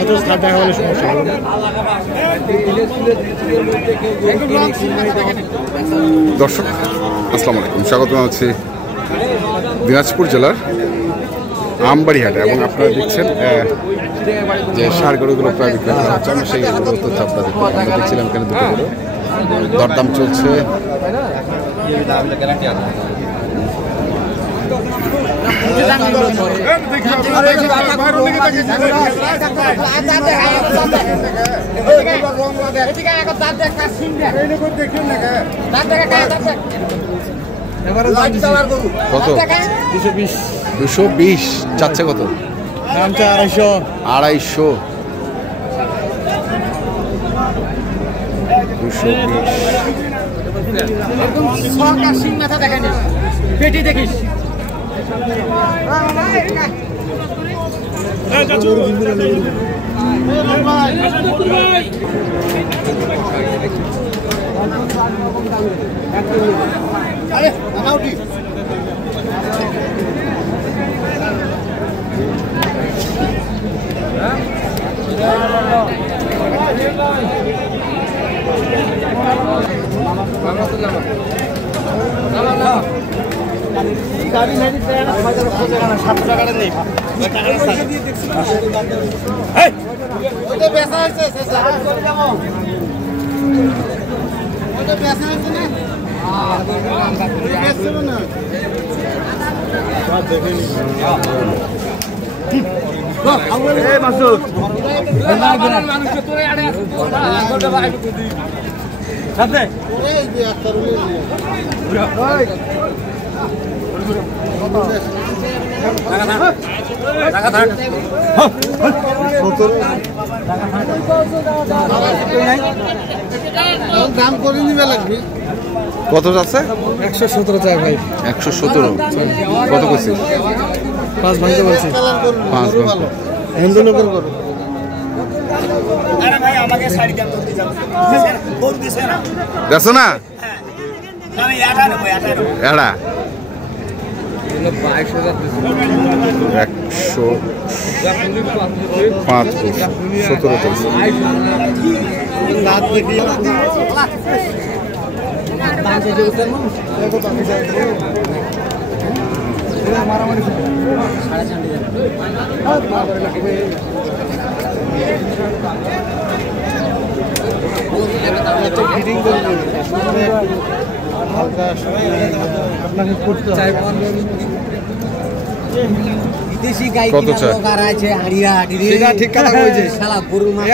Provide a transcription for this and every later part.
ছোট সার দেখা হলে সমস্যা হবে। দর্শক আসসালামু আলাইকুম, স্বাগত জানাচ্ছি দিনাজপুর জেলার আমবাড়ি হাটে। এবং আপনারা দেখছেন যে ষাঁড় গরুগুলো প্রায় বিক্রি করা হচ্ছে। আমি সেই তথ্য আপনাদের আমরা দেখছিলাম এখানে দুটো গরু দরদাম চলছে। কত? 220 চাচ্ছে কত? দামটা 250। 250 পেটি দেখিস গাড়ি নেই 7 টাকা নেই বেচা হয়েছে দাম করে নিবে লাগবে। কত যাচ্ছে? 117 টাকা ভাই। 117 কত করছিস? 5 ভাঙতে বলছি। 5 ভাঙতে হিন্দুনগর করো। আরে ভাই আমাকে শাড়ি দাম দিতে যাচ্ছে কোন দিছে না দেখো না আমি 98 এড়া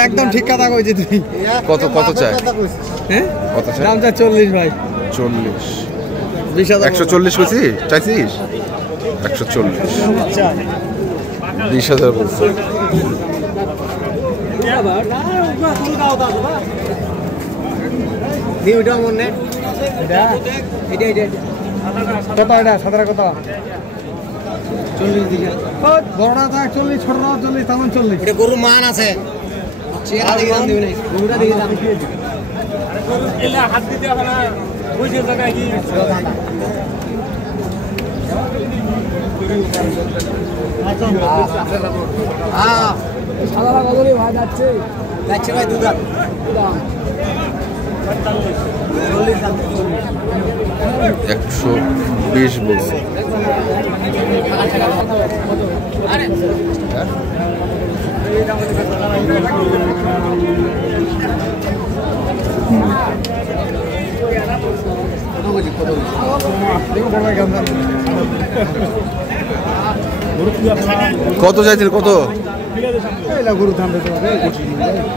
একদম ঠিক কথা কইছিস তুই। কত কত চাই? হ্যাঁ কত চাই? দামটা 40 ভাই। 40 20,000 140 কইছি চাইছিস? 140 20,000 বলছে। গরু মান আছে হাত দিতে হবে না। যাচ্ছে ভাই 120 বলছে। কত চাইছেন? কত গরুর দাম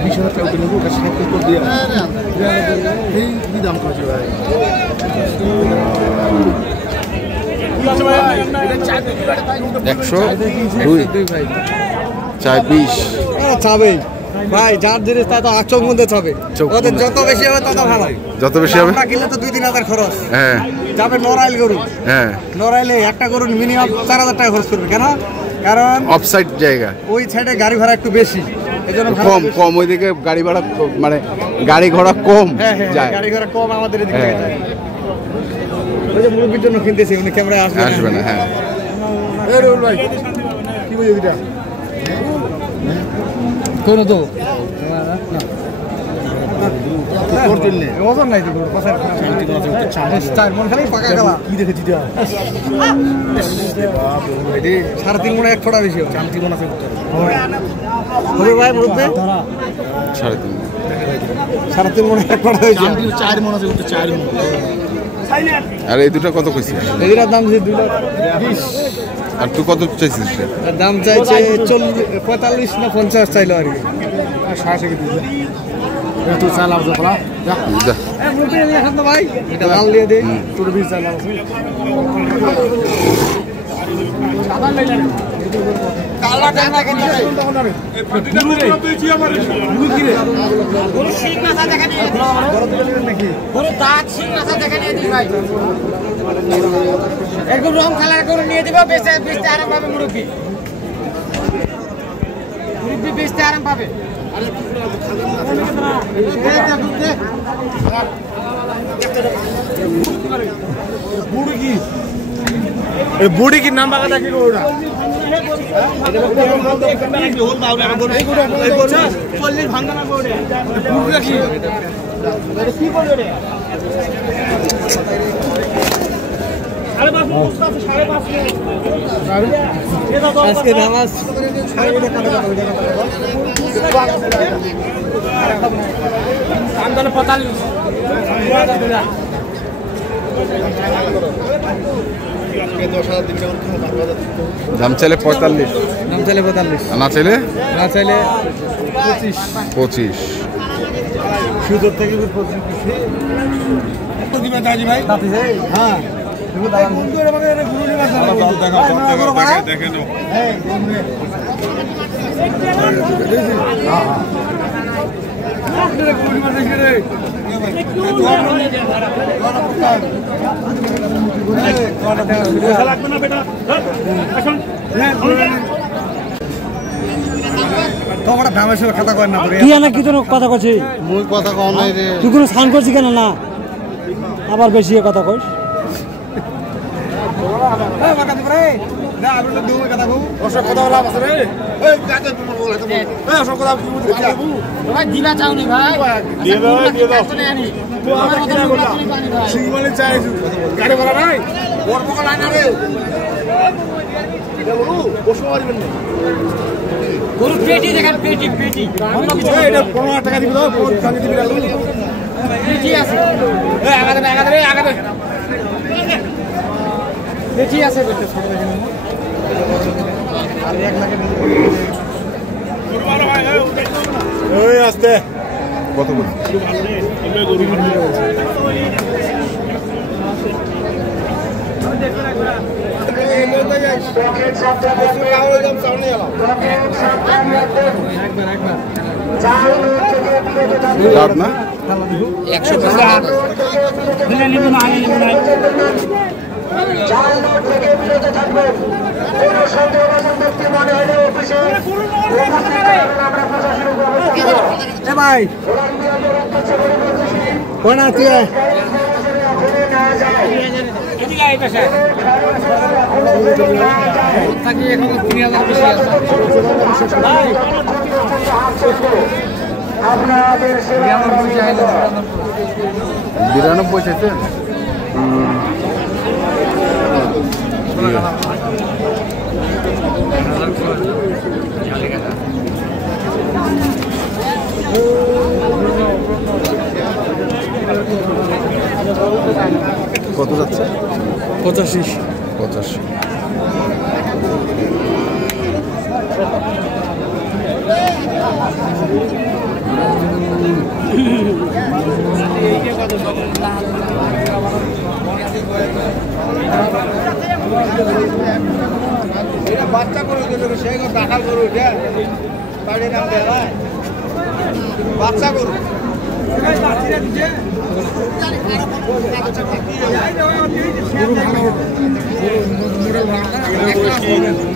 20,000 টাকা নেবো। 102 চাই 20 চাবে ভাই, যার জিনিস তা তো চোখ মধ্যে চাবে। ওদের যত বেশি হবে তত ভালো। যত বেশি হবে কিনলে তো 2-3 খরচ। হ্যাঁ যাবে নরাইল গরু। হ্যাঁ নরাইলে একটা গরু মিনিমাম 4,000 টাকা খরচ করবে। কেন? কারণ অফসাইড জায়গা, ওই সাইডে গাড়ি ভাড়া একটু বেশি, এজন্য কম কম ওইদিকে গাড়ি ভাড়া মানে গাড়ি ঘোড়া কম যায়, গাড়ি ঘোড়া কম আমাদের এদিকে যায়। ওই যে মুরগির জন্য কিনতেছি, উনি ক্যামেরায় আসবে না। হ্যাঁ এই রুল ভাই কি বুঝে দিটা কোনো তো ওজন নাই তো চার মন খালি পাকা গেলা কি দেখেছি 3.5 মনে 1 ফোঁটা বেশি হবে ভাই মুরব্বি 3.5 মনে 1 ফোঁটা হয়েছে 4 মন আছে 4 মন। আর এই দুটো কত কইছিস? এগুলোর দাম যে 2 লাখ 20। আর তুই কত চাইছিস? দাম চাইছে 45 না 50 চাইলো আর কি। তুই চালাও যা যা মুরব্বি এখন তো ভাই এটা লাল দিয়ে দে তোর 20 চালাও কালা টাকা কেন রে প্রতিটা করে পেয়েছি আমার কি রে গরু শিং মাথা দেখা নিয়ে নাকি গরু দাঁত শিং মাথা দেখা নিয়ে দিস ভাই একদম রং কালার করে নিয়ে দিব বেচতে আরাম পাবে মুরব্বি বেচতে আরাম পাবে বুড়ি কি নাম বাগা দেখি ওটা আজকে নামাজ দাম চাইলে 45, নাম চাইলে 45, না চাইলে 25। সুদর থেকে 25 দিবেন দাজি ভাই হ্যাঁ বন্ধুরা মানে গুরু নিবাস দেখেন হ্যাঁ গুরু নিবাস দেখে রে লাগবে না বেটা এখন তোমার দামের সঙ্গে কথা কয় না কি না কি তোর কথা কইছিস মুই কথা কম নাই রে তুই কোনো সান করছিস কেন না আবার বেশি কথা কইস এই বাকা দিবরে না আপনি তো দুই কথা কও ওসব কথা বলা আছে রে এই গাতে বলে তো এই ওসব কথা কি বলছিস ভাই দিলা চাওনি ভাই দিলা চলে আনি আমার মত লোক তুমি পানি ভাই সিংবলে চাইছু গাড়ি বলা নাই বড় বড় লাইন রে এটা বলু বসো পারবেন না গরু পেটি দেখেন পেটি অন্য কিছু এটা 15 টাকা দিবি দাও কোন টাকা দিবি পেটি আছে এই আগাতে পেটি আছে বেটা ছোট দেখেন আর 1 লাখ গরু বড় ভাই ওই আস্তে কত বল লাভ না 100 টাকা দিলে নিব না আনি নিব না জাল নোট থেকে বিরত থাকবেন কোন সন্দেহভাজন ব্যক্তি মনে হলে অফিসে আমরা প্রশাসনিক ব্যবস্থা এ ভাই কোন আছে এদিকে আই পাশে থাকি এখন 3000 বেশি আছে ভাই আপনাদের সেবা 92 চাইছেন কত যাচ্ছে 85 বাচ্চা করে দিল সেই দেখাল করু বাড়ির নাম দেয় বাচ্চা করু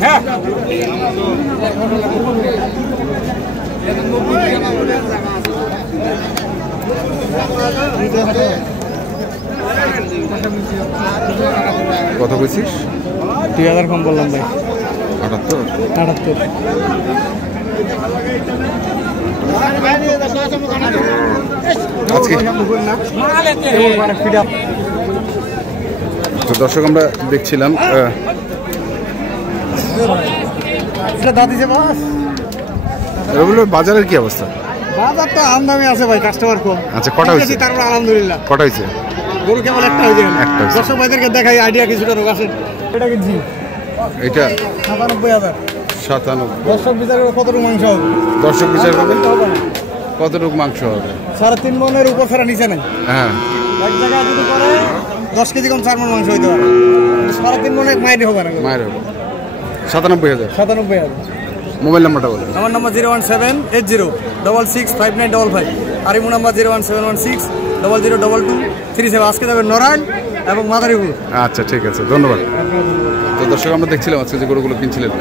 হ্যাঁ কত কইছিস 2000 কম বললাম ভাই 78 78 আজকে তো দর্শক আমরা দেখছিলাম রবিউলের বাজারের কি অবস্থা? বাজার তো আমদামি আছে ভাই, কাস্টমার কম। আচ্ছা, কটা হয়েছে? তারপর আলহামদুলিল্লাহ। কটা হয়েছে? গরু কেবল একটা হয়েছে। একটা হয়েছে। দর্শক ভাইদেরকে দেখাই আইডিয়া কিছুটা রোগ আছে। এটা কিনছি এটা ৯৭,০০০। ৯৭। দর্শক বিচার করে কতটুকু মাংস হবে? দর্শক বিচার করবে কতটুকু মাংস হবে? ৩.৫ মনের উপর ছাড়া নিচে নেই। হ্যাঁ, এক জায়গায় যদি করে 10 কেজি কম 4 মন মাংস হইতে পারে। ৩.৫ মনে মাইনে হবে না। মায়ের হবে ৯৭,০০০। ৯৭,০০০। মোবাইল নাম্বারটা বলো। আমার নাম্বার 01780665955 আর ইমো নাম্বার 01716002237। আজকে যাবে নড়াইল এবং মাদারীপুর। আচ্ছা, ঠিক আছে, ধন্যবাদ। তো দর্শক আমরা দেখছিলাম আজকে যে গরুগুলো কিনছিলেন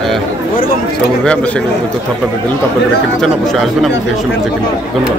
সবুজ ভাই, আমরা সেগুলো তথ্য আপনাদের দিলাম। তো আপনারা কিনতে চান অবশ্যই আসবেন এবং দেখে শুনে কিনবেন। ধন্যবাদ।